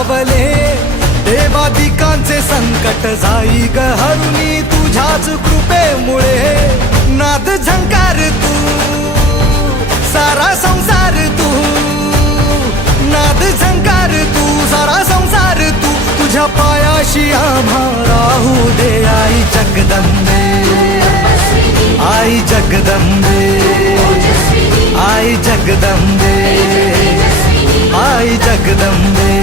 पावले, देवादिकांचे संकट जाई ग हरुनी तुझ्याच कृपेमुळे. नाद झंकार तू, सारा संसार तू, नाद झंकार तू, सारा संसार तू, तुझ्या पायाशी आम्हा राहू दे. आई जगदंबे, आई जगदंबे, आई जगदंबे, आई जगदंबे.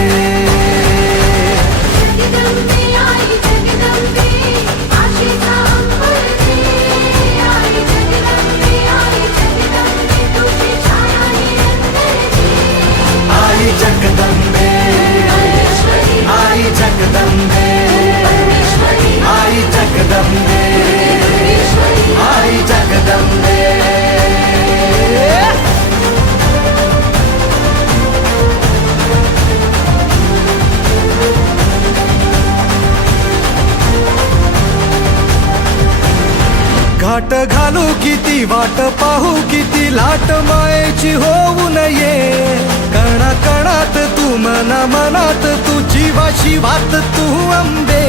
आई जगदंबे, आई जगदंबे, आई जगदंबे, आई जगदंबे. घाट घालू किती, वाट पाहू किती, लाट मायेची होऊ नये. कणा कणात तू, मना मनात तू, जीवा शिवात तू अंबे.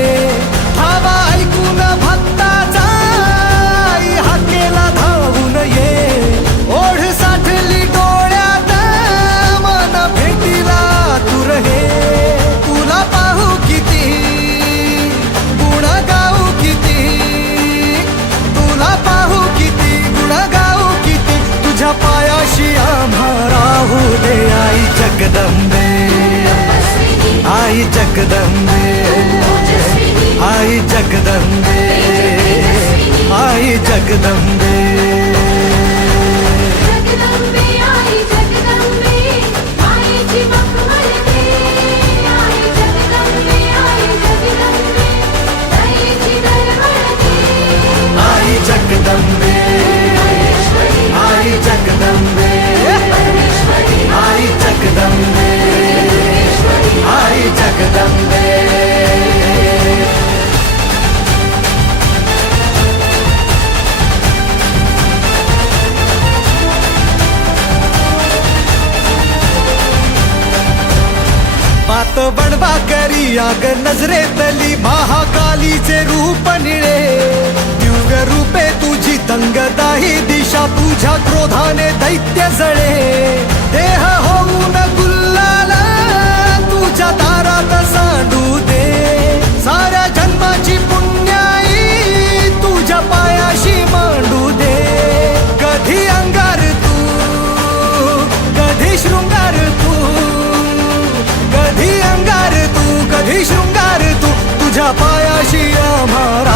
धावा ऐकून भक्ताचा, आई हाकेला धावून ये. ओढ साठली डोळ्यात, मन भेटीला तू रहे. तुला पाहू किती, गुण गाऊ किती, तुला पाहू किती, गुण गाऊ किती, तुझ्या पायाशी आम्हा राहू दे. आई जगदंबे, आई जगदंबे, आई जगदंबे, आई जगदंबे. आई जगदंबे, आई जगदंबे, आई जगदंबे, आई जगदंबे. पात बनवा करी आग नजरेतली, महाकालीचे रूप निळे. दिव्य रूपे तुझी तंगदाही दिशा, तुझ्या क्रोधाने दैत्य जळे. देह होऊन गुल्लाल तुझ्या दारात सांडू दे. साऱ्या जन्माची पुण्याई तुझ्या पायाशी मांडू दे. कधी अंगार तू, कधी शृंगार तू, कधी अंगार तू, कधी शृंगार तू, तुझ्या पायाशी आम्हा